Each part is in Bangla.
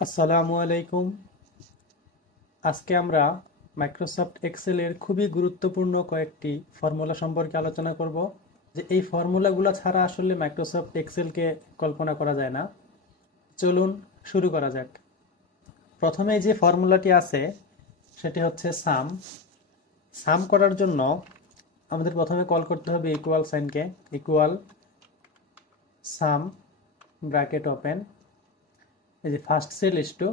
আসসালামু আলাইকুম। আজকে আমরা মাইক্রোসফট এক্সেলের খুবই গুরুত্বপূর্ণ কয়েকটি ফর্মুলা সম্পর্কে আলোচনা করব। যে এই ফর্মুলাগুলো ছাড়া আসলে মাইক্রোসফট এক্সেলকে কল্পনা করা যায় না। চলুন শুরু করা যাক। প্রথমে যে ফর্মুলাটি আছে সেটি হচ্ছে সাম। সাম করার জন্য আমাদের প্রথমে কল করতে হবে ইকুয়াল সাইনকে। ইকুয়াল সাম ব্র্যাকেট ওপেন, এই যে first cell is to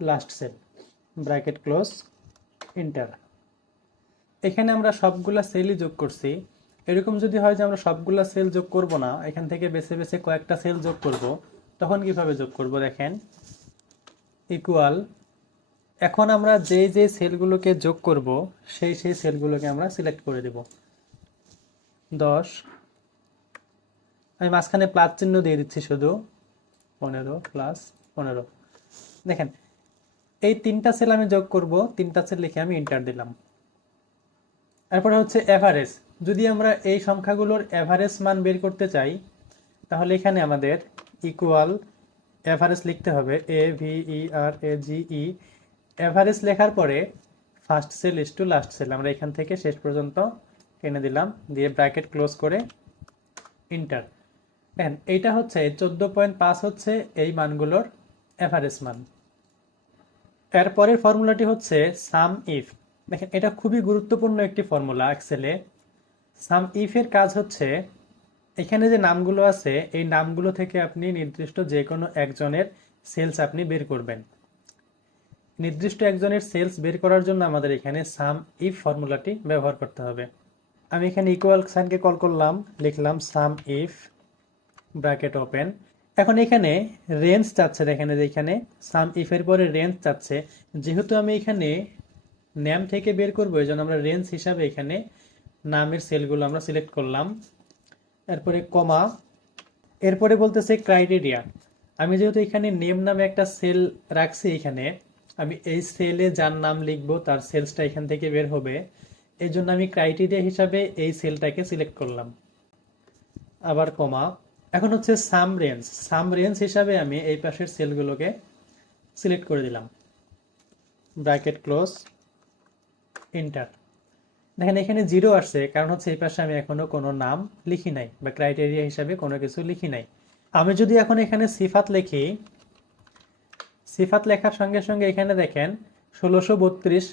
last cell, bracket close, enter. এখানে আমরা সবগুলা সেলই যোগ করছি। এরকম যদি হয় যে আমরা সবগুলা সেল যোগ করব না, এখান থেকে বেছে বেছে কয়েকটা সেল যোগ করব, তখন কিভাবে যোগ করব দেখেন। ইকুয়াল, এখন আমরা যে যে সেলগুলোকে যোগ করব সেই সেলগুলোকে আমরা সিলেক্ট করে দেব। 10, আমি মাঝখানে প্লাস চিহ্ন দিয়ে দিচ্ছি শুধু। 15 প্লাস 15, দেখেন এই তিনটা সেল আমি যোগ করব, তিনটা সেল লিখে আমি এন্টার দিলাম। এরপরে হচ্ছে এভারেজ। যদি আমরা এই সংখ্যাগুলোর এভারেজ মান বের করতে চাই, তাহলে এখানে আমাদের ইকুয়াল এভারেজ লিখতে হবে, AVERAGE। এভারেজ লেখার পরে first cell is to last cell, আমরা এখান থেকে শেষ পর্যন্ত টেনে দিলাম, দিয়ে ব্র্যাকেট ক্লোজ করে ইন্টার। দেখেন এইটা হচ্ছে 14.5 হচ্ছে এই মানগুলোর এভারেজ মান। এরপরের ফর্মুলাটি হচ্ছে সাম ইফ। দেখেন এটা খুবই গুরুত্বপূর্ণ একটি ফর্মুলা এক্সেলে। সাম ইফ এর কাজ হচ্ছে, এখানে যে নামগুলো আছে এই নামগুলো থেকে আপনি নির্দিষ্ট যে কোনো একজনের সেলস আপনি বের করবেন। নির্দিষ্ট একজনের সেলস বের করার জন্য আমাদের এখানে সাম ইফ ফর্মুলাটি ব্যবহার করতে হবে। আমি এখানে ইকুয়াল সাইনকে কল করলাম, লিখলাম সাম ইফ ব্র্যাকেট ওপেন। এখন এখানে রেঞ্জ চাচ্ছে, দেখেন যে এখানে সাম ইফ এর পরে রেঞ্জ চাচ্ছে। যেহেতু আমি এখানে নেম থেকে বের করবো, এই জন্য আমরা রেঞ্জ হিসাবে এখানে নামের সেলগুলো আমরা সিলেক্ট করলাম। এরপরে কমা, এরপরে বলতেছে ক্রাইটেরিয়া। আমি যেহেতু এখানে নেম নামে একটা সেল রাখছি, এখানে আমি এই সেলে যার নাম লিখবো তার সেলসটা এখান থেকে বের হবে, এই জন্য আমি ক্রাইটেরিয়া হিসাবে এই সেলটাকে সিলেক্ট করলাম। আবার কমা, এখন হচ্ছে সাম রেঞ্জ। সাম রেঞ্জ হিসাবে আমি এই পাশের সেলগুলোকে সিলেক্ট করে দিলাম, ব্র্যাকেট ক্লোজ, এন্টার। দেখেন এখানে 0 আসছে, কারণ হচ্ছে এই পাশে আমি এখনো কোনো নাম লিখি নাই বা ক্রাইটেরিয়া হিসাবে কোনো কিছু লিখি নাই। আমি যদি এখন এখানে সিফাত লিখি, সিফাত লেখার সঙ্গে সঙ্গে এখানে দেখেন 1632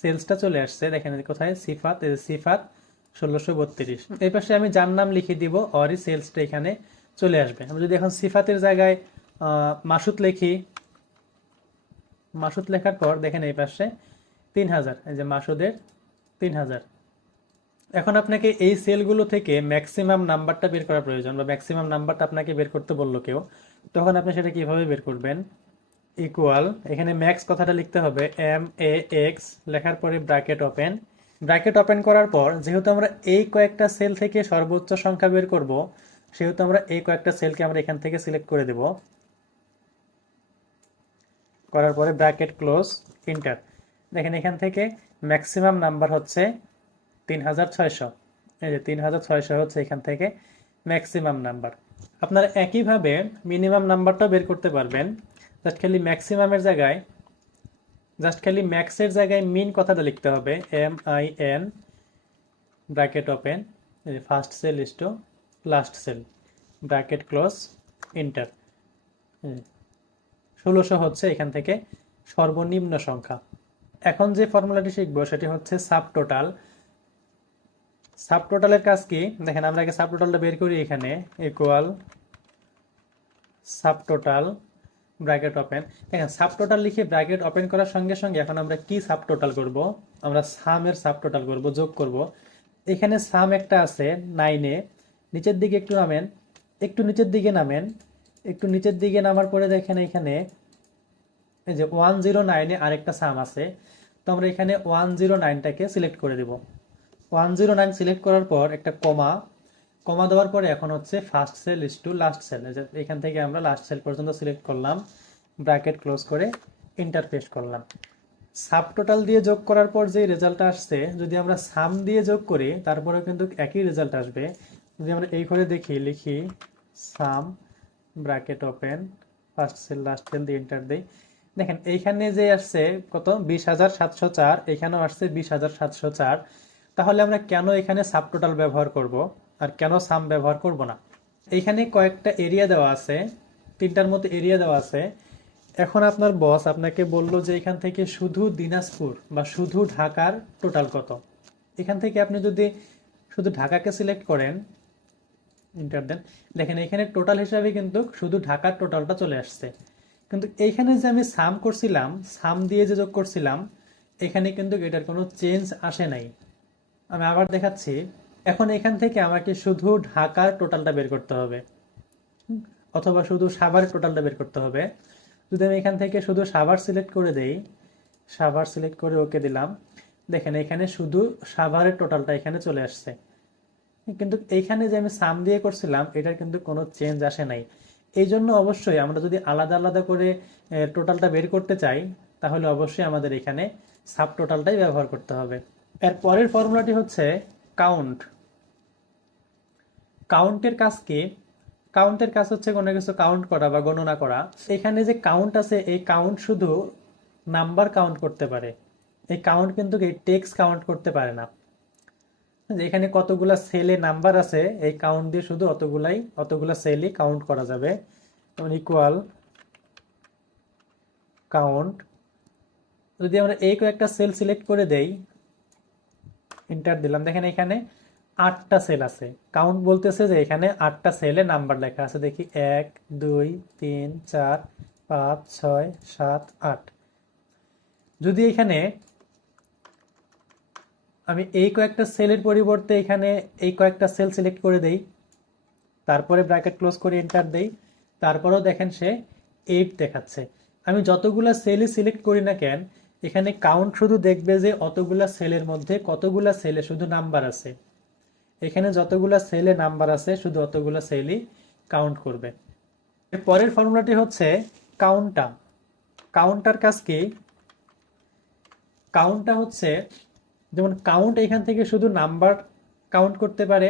সেলসটা চলে আসছে। দেখেন কোথায় সিফাত, সিফাত 1632। এই পাশে আমি যার নাম লিখে দিব, অরই সেলসটা এখানে চলে আসবে। আমি যদি এখন সিফাতের জায়গায় মাসুদ লিখি, মাসুদ লেখার পর দেখেন এই পাশে 3000, এই যে মাসুদের 3000। এখন আপনাকে এই সেলগুলো থেকে ম্যাক্সিমাম নাম্বারটা বের করা প্রয়োজন, বা ম্যাক্সিমাম নাম্বারটা আপনাকে বের করতে বললো কেউ, তখন আপনি সেটা কিভাবে বের করবেন। ইকুয়াল, এখানে ম্যাক্স কথাটা লিখতে হবে, MAX লেখার পরে ব্র্যাকেট ওপেন। ব্র্যাকেট ওপেন করার পর যেহেতু আমরা এই কয়েকটা সেল থেকে সর্বোচ্চ সংখ্যা বের করব, সেহেতু আমরা এই কয়েকটা সেলকে আমরা এখান থেকে সিলেক্ট করে দেব। করার পরে ব্র্যাকেট ক্লোজ, এন্টার। দেখেন এখান থেকে ম্যাক্সিমাম নাম্বার হচ্ছে 3600। এই যে 3600 হচ্ছে এখান থেকে ম্যাক্সিমাম নাম্বার। আপনারা একইভাবে মিনিমাম নাম্বারটাও বের করতে পারবেন। জাস্ট খালি ম্যাক্সিমামের জায়গায়, জাস্ট খালি ম্যাক্সের জায়গায় মিন কথাটা লিখতে হবে, MIN bracket open, first cell is to last cell, bracket close, enter. 1600 হচ্ছে এখান থেকে সর্বনিম্ন সংখ্যা। এখন যে ফর্মুলাটি শিখবো সেটি হচ্ছে সাবটোটাল। সাবটোটালের কাজ কি দেখেন, আমরা আগে সাবটোটালটা বের করি। এখানে ইকুয়াল সাবটোটাল ব্র্যাকেট ওপেন। দেখেন সাবটোটাল লিখে ব্র্যাকেট ওপেন করার সঙ্গে সঙ্গে এখন আমরা কি সাবটোটাল করব, আমরা সামের সাবটোটাল করব, যোগ করব। এখানে সাম একটা আছে 9-এ, নিচের দিকে একটু নামেন, একটু নিচের দিকে নামেন, একটু নিচের দিকে নামার পরে দেখেন এখানে এই যে 109-এ আরেকটা সাম আছে, তো আমরা এখানে 109টাকে সিলেক্ট করে দেব। 109 সিলেক্ট করার পর একটা কমা, কমা দেওয়ার পরে এখন হচ্ছে first cell is to last cell, এখান থেকে আমরা লাস্ট সেল পর্যন্ত সিলেক্ট করলাম, ব্র্যাকেট ক্লোজ করে এন্টার প্রেস করলাম। সাবটোটাল দিয়ে যোগ করার পর যে রেজাল্ট আসছে, যদি আমরা সাম দিয়ে যোগ করি তারপরেও কিন্তু একই রেজাল্ট আসবে। যদি আমরা এই করে দেখি, লিখি sum bracket open first cell last cell দিয়ে এন্টার দেই, দেখেন এইখানে যে আসছে কত 20,704, এখানেও আসছে 20,704। তাহলে আমরা কেন এখানে সাবটোটাল ব্যবহার করব আর কেন সাম ব্যবহার করব না? এইখানে কয়েকটা এরিয়া দেওয়া আছে, তিনটার মতো এরিয়া দেওয়া আছে। এখন আপনার বস আপনাকে বলল যে এখান থেকে শুধু দিনাজপুর বা শুধু ঢাকার টোটাল কত। এখান থেকে আপনি যদি শুধু ঢাকাকে সিলেক্ট করেন, ইন্টার দেন, দেখেন এখানে টোটাল হিসাবে কিন্তু শুধু ঢাকার টোটালটা চলে আসছে। কিন্তু এইখানে যে আমি সাম করছিলাম, সাম দিয়ে যে যোগ করছিলাম, এখানে কিন্তু এটার কোনো চেঞ্জ আসে নাই। আমি আবার দেখাচ্ছি। এখন এখান থেকে আমাকে শুধু ঢাকার টোটালটা বের করতে হবে, অথবা শুধু সাভারের টোটালটা বের করতে হবে। যদি আমি এখান থেকে শুধু সাভার সিলেক্ট করে দেই, সাভার সিলেক্ট করে ওকে দিলাম, দেখেন এখানে শুধু সাভারের টোটালটা এখানে চলে আসছে। কিন্তু এইখানে যে আমি সাম দিয়ে করছিলাম এটার কিন্তু কোনো চেঞ্জ আসে নাই। এই জন্য অবশ্যই আমরা যদি আলাদা আলাদা করে টোটালটা বের করতে চাই, তাহলে অবশ্যই আমাদের এখানে সাব টোটালটাই ব্যবহার করতে হবে। এর পরের ফর্মুলাটি হচ্ছে কাউন্ট। কাউন্টের কাজ কি? কাউন্টের কাজ হচ্ছে কোনো কিছু কাউন্ট করা বা গণনা করা। এখানে যে কাউন্ট আছে, এই কাউন্ট শুধু নাম্বার কাউন্ট করতে পারে, এই কাউন্ট কিন্তু এই টেক্সট কাউন্ট করতে পারে না। যে এখানে কতগুলা সেলে নাম্বার আছে, এই কাউন্ট দিয়ে শুধু অতগুলা সেলই কাউন্ট করা যাবে। যেমন ইকুয়াল কাউন্ট, যদি আমরা এই কয়েকটা সেল সিলেক্ট করে দেই, এন্টার দিলাম, দেখেন এখানে 8টা সেল আছে। কাউন্ট বলতেছে যে এখানে 8টা সেলে নাম্বার লেখা আছে। দেখি 1 2 3 4 5 6 7 8। যদি এখানে আমি এই কয়েকটা সেলের পরিবর্তে এখানে এই কয়েকটা সেল সিলেক্ট করে দেই, তারপরে ব্র্যাকেট ক্লোজ করে এন্টার দেই, তারপরেও দেখেন সে 8 দেখাচ্ছে। আমি যতগুলা সেলই সিলেক্ট করি না কেন, এখানে কাউন্ট শুধু দেখবে যে অতগুলা সেলের মধ্যে কতগুলা সেলে শুধু নাম্বার আছে। এখানে যতগুলা সেলে নাম্বার আছে শুধু অতগুলা সেলই কাউন্ট করবে। এর পরের ফর্মুলাটি হচ্ছে কাউন্টা। কাউন্টার কাজ কি? কাউন্টটা হচ্ছে, যেমন কাউন্ট এখান থেকে শুধু নাম্বার কাউন্ট করতে পারে,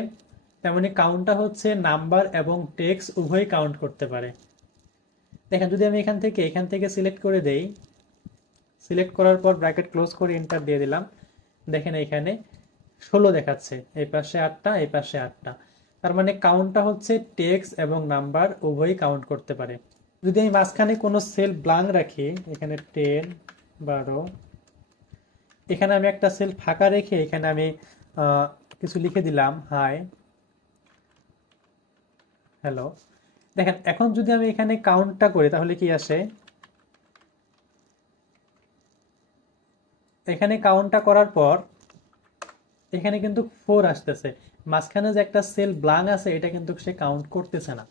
তেমনি কাউন্টটা হচ্ছে নাম্বার এবং টেক্সট উভয় কাউন্ট করতে পারে। দেখেন যদি আমি এখান থেকে সিলেক্ট করে দেই, সিলেক্ট করার পর ব্র্যাকেট ক্লোজ করে এন্টার দিয়ে দিলাম, দেখেন এখানে 16 দেখাচ্ছে, এই পাশে 8টা, এই পাশে 8টা। তার মানে কাউন্টটা হচ্ছে টেক্সট এবং নাম্বার উভয়ই কাউন্ট করতে পারে। যদি আমি মাঝখানে কোনো সেল ব্ল্যাঙ্ক রাখি, এখানে 10 12, এখানে আমি একটা সেল ফাঁকা রেখে এখানে আমি কিছু লিখে দিলাম, হাই হ্যালো। দেখেন এখন যদি আমি এখানে কাউন্টটা করি তাহলে কি আসে? এখানে কাউন্টটা করার পর এখানে কিন্তু 4 আসতেছে। মাঝখানে যে একটা সেল ব্ল্যাঙ্ক আছে এটা কিন্তু সে কাউন্ট করতেছে না।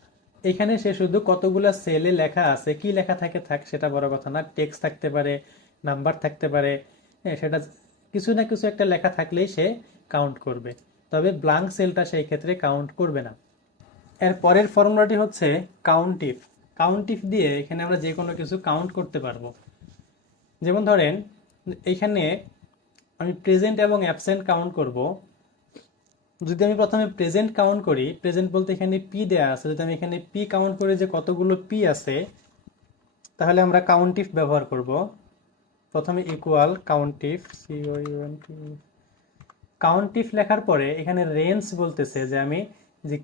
এখানে সে শুধু কতগুলা সেলে লেখা আছে, কি লেখা থাকে থাক সেটা বড় কথা না, টেক্সট থাকতে পারে, নাম্বার থাকতে পারে, হ্যাঁ সেটা কিছু না কিছু একটা লেখা থাকলেই সে কাউন্ট করবে। তবে ব্ল্যাঙ্ক সেলটা সেই ক্ষেত্রে কাউন্ট করবে না। এর পরের ফর্মুলাটি হচ্ছে কাউন্টিফ। কাউন্টিফ দিয়ে এখানে আমরা যে কোনো কিছু কাউন্ট করতে পারবো। যেমন ধরেন এখানে আমি প্রেজেন্ট এবং অ্যাবসেন্ট কাউন্ট করব। যদি আমি প্রথমে প্রেজেন্ট কাউন্ট করি, প্রেজেন্ট বলতে এখানে পি দেয়া আছে, যদি আমি এখানে পি কাউন্ট করি যে কতগুলো পি আছে, তাহলে আমরা কাউন্টিফ ব্যবহার করব। প্রথমে ইকুয়াল কাউন্টিফ, কাউন্টিফ লেখার পরে এখানে রেঞ্জ বলতেছে যে আমি যে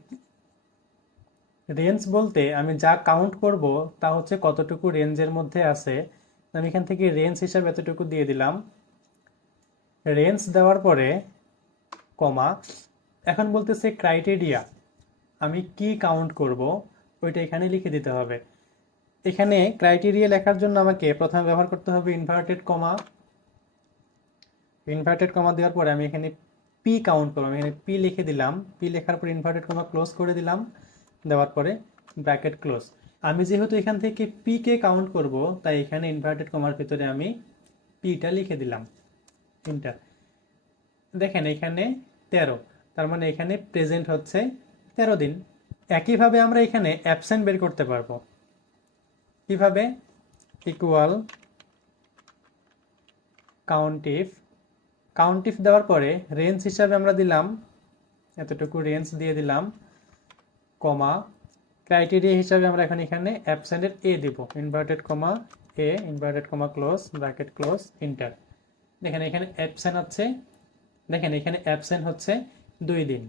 রেঞ্জ বলতে আমি যা কাউন্ট করব তা হচ্ছে কতটুকু রেঞ্জের মধ্যে আছে। আমি এখান থেকে রেঞ্জ হিসাবে এতটুকু দিয়ে দিলাম। রেঞ্জ দেওয়ার পরে কমা, এখন বলতেছে ক্রাইটেরিয়া, আমি কি কাউন্ট করব ওইটা এখানে লিখে দিতে হবে। এখানে ক্রাইটেরিয়া লেখার জন্য আমাকে প্রথমে ব্যবহার করতে হবে ইনভার্টেড কমা। ইনভার্টেড কমা দেওয়ার পরে আমি এখানে পি কাউন্ট করব, আমি এখানে পি লিখে দিলাম। পি লেখার পর ইনভার্টেড কমা ক্লোজ করে দিলাম, দেওয়ার পরে ব্র্যাকেট ক্লোজ। আমি যেহেতু এখান থেকে পি কে কাউন্ট করব, তাই এখানে ইনভার্টেড কমার ভিতরে আমি পিটা লিখে দিলাম, এন্টার। দেখেন এখানে 13, তার মানে এখানে প্রেজেন্ট হচ্ছে 13 দিন। একইভাবে আমরা এখানে অ্যাবসেন্ট বের করতে পারবো। কিভাবে? ইকুয়াল কাউন্টিফ, কাউন্টিফ দেওয়ার পরে রেঞ্জ হিসাবে আমরা দিলাম এতটুকু, রেঞ্জ দিয়ে দিলাম, কমা, ক্রাইটেরিয়া হিসাবে আমরা এখন এখানে অ্যাবসেন্টের এ দিব, inverted comma A inverted comma close bracket close enter. দেখেন এখানে অ্যাবসেন্ট আছে, দেখেন এখানে অ্যাবসেন্ট হচ্ছে 2 দিন,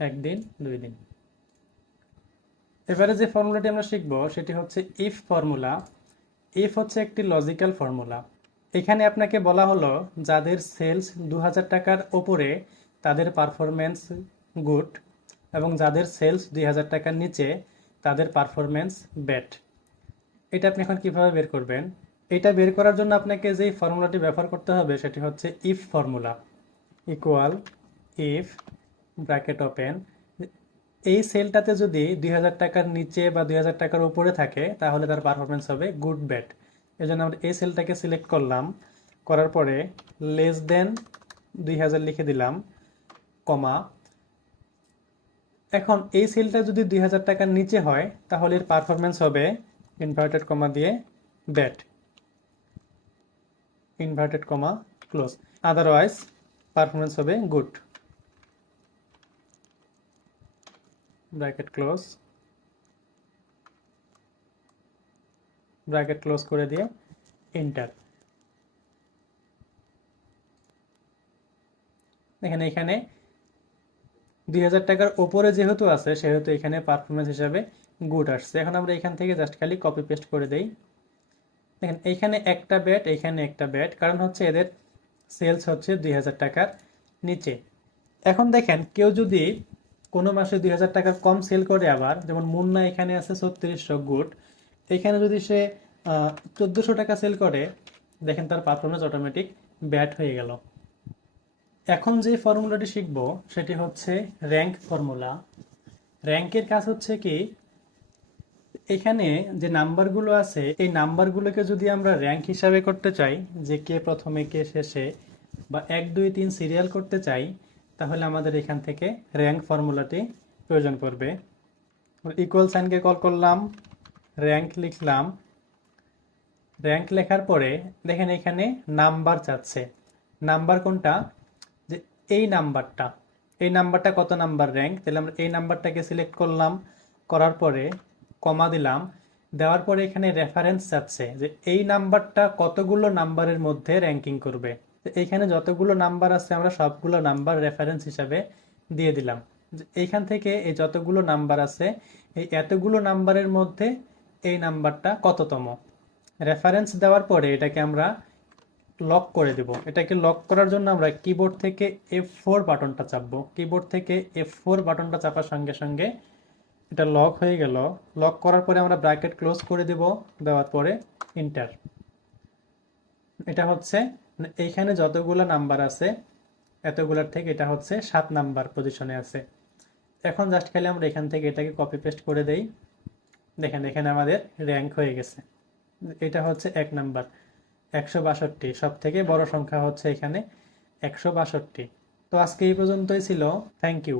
1 দিন 2 দিন। এবারে যে ফর্মুলাটি আমরা শিখব সেটি হচ্ছে ইফ ফর্মুলা। ইফ হচ্ছে একটি লজিক্যাল ফর্মুলা। এখানে আপনাকে বলা হলো যাদের সেলস 2000 টাকার ওপরে তাদের পারফরমেন্স গুড, এবং যাদের সেলস 2000 টাকার নিচে তাদের পারফরমেন্স ব্যাড। এটা আপনি এখন কিভাবে বের করবেন? এটা বের করার জন্য আপনাকে যে ফর্মুলাটি ব্যবহার করতে হবে সেটি হচ্ছে if formula. Equal if bracket open, এই সেলটাতে যদি 2000 টাকার নিচে বা 2000 টাকার উপরে থাকে তাহলে তার পারফরমেন্স হবে গুড ব্যাড। এই জন্য আমরা এই সেলটাকে সিলেক্ট করলাম, করার পরে লেস দেন 2000 লিখে দিলাম, কমা। এখন এই সেলটা যদি 2000 টাকার নিচে হয় তাহলে এর পারফরমেন্স হবে ইনভার্টেড কমা দিয়ে bad, inverted comma close. Otherwise performance হবে good, bracket close, bracket close করে দিয়ে এন্টার। দেখেন এখানে 2000 টাকার ওপরে যেহেতু আছে সেহেতু এখানে পারফরমেন্স হিসাবে গুড আসছে। এখন আমরা এখান থেকে জাস্ট খালি কপি পেস্ট করে দেই। দেখেন এইখানে একটা ব্যাট, এইখানে একটা ব্যাট, কারণ হচ্ছে এদের সেলস হচ্ছে 2000 টাকার নিচে। এখন দেখেন কেউ যদি কোনো মাসে 2000 টাকার কম সেল করে, আবার যেমন মুন্না এখানে আছে 3600 গুড, এখানে যদি সে 1400 টাকা সেল করে, দেখেন তার পারফরমেন্স অটোমেটিক ব্যাড হয়ে গেল। এখন যে ফর্মুলাটি শিখব সেটি হচ্ছে র্যাঙ্ক ফর্মুলা। র্যাঙ্কের কাজ হচ্ছে কি, এখানে যে নাম্বারগুলো আছে এই নাম্বারগুলোকে যদি আমরা র্যাঙ্ক হিসাবে করতে চাই, যে কে প্রথমে কে শেষে, বা 1 2 3 সিরিয়াল করতে চাই, তাহলে আমাদের এখান থেকে র্যাঙ্ক ফর্মুলাটি প্রয়োজন পড়বে। ইকুয়াল সাইনকে কল করলাম, র্যাঙ্ক লিখলাম। র্যাঙ্ক লেখার পরে দেখেন এখানে নাম্বার চাচ্ছে। নাম্বার কোনটা? যে এই নাম্বারটা, এই নাম্বারটা কত নাম্বার র্যাঙ্ক, তাহলে আমরা এই নাম্বারটাকে সিলেক্ট করলাম, করার পরে কমা দিলাম। দেওয়ার পরে এখানে রেফারেন্স চাচ্ছে যে এই নাম্বারটা কতগুলো নাম্বারের মধ্যে র্যাঙ্কিং করবে। তো এইখানে যতগুলো নাম্বার আছে আমরা সবগুলো নাম্বার রেফারেন্স হিসাবে দিয়ে দিলাম। এইখান থেকে এই যতগুলো নাম্বার আছে এই এতগুলো নাম্বারের মধ্যে এই নাম্বারটা কততম। রেফারেন্স দেওয়ার পরে এটাকে আমরা লক করে দেব। এটাকে লক করার জন্য আমরা কিবোর্ড থেকে F4 বাটনটা চাপবো। কিবোর্ড থেকে F4 বাটনটা চাপার সঙ্গে সঙ্গে এটা লক হয়ে গেল। লক করার পরে আমরা ব্র্যাকেট ক্লোজ করে দেব, দেওয়ার পরে এন্টার। এটা হচ্ছে এইখানে যতগুলো নাম্বার আছে এতগুলোর থেকে এটা হচ্ছে 7 নাম্বার পজিশনে আছে। এখন জাস্ট খালি আমরা এখান থেকে এটাকে কপি পেস্ট করে দেই। দেখেন এখানে আমাদের র্যাঙ্ক হয়ে গেছে। এটা হচ্ছে 1 নাম্বার 162, সব থেকে বড় সংখ্যা হচ্ছে এখানে 162। তো আজকে এই পর্যন্তই ছিল। Thank you.